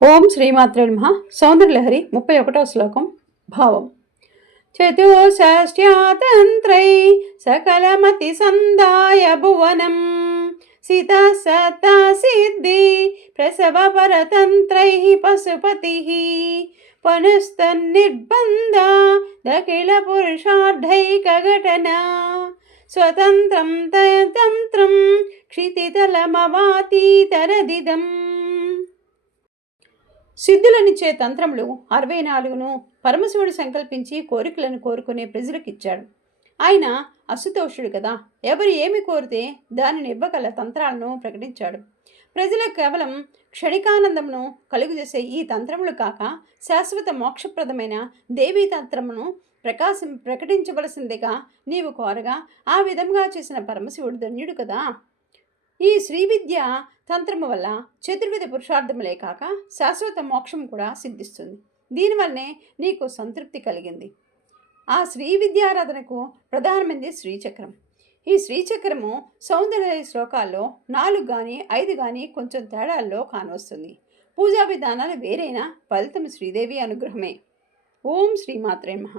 ఓం శ్రీమాత్రే నమః. సౌందర్యలహరి 31వ శ్లోకం. భావం. చతుషష్ట్యాతంత్రై సకలమతి సందాయ భువనం సిత సత సిద్ధి ప్రసవ పరతంత్రై పశుపతి పనుస్తన్నిర్బంధ దఖిల పురుషార్థైక ఘటన స్వతంత్రం తయంత్రం క్షితితలమవాతీతరదిదం. సిద్ధులనిచ్చే తంత్రములు 64ను పరమశివుడు సంకల్పించి కోరికలను కోరుకునే ప్రజలకు ఇచ్చాడు. ఆయన అశుతోషుడు కదా, ఎవరు ఏమి కోరితే దానిని ఇవ్వగల తంత్రాలను ప్రకటించాడు. ప్రజలకు కేవలం క్షణికానందమును కలుగజేసే ఈ తంత్రములు కాక శాశ్వత మోక్షప్రదమైన దేవీ తంత్రమును ప్రకటించవలసిందిగా నీవు కోరగా ఆ విధంగా చేసిన పరమశివుడు ధన్యుడు కదా. ఈ శ్రీ విద్య తంత్రము వల్ల చతుర్విధ పురుషార్థములే కాక శాశ్వత మోక్షం కూడా సిద్ధిస్తుంది. దీనివల్లనే నీకు సంతృప్తి కలిగింది. ఆ శ్రీ విద్యారాధనకు ప్రధానమైనది శ్రీచక్రం. ఈ శ్రీచక్రము సౌందర్య శ్లోకాల్లో 4 కానీ 5 కానీ కొంచెం తేడాల్లో కానవస్తుంది. పూజా విధానాలు వేరైనా ఫలితం శ్రీదేవి అనుగ్రహమే. ఓం శ్రీమాత్రే నమః.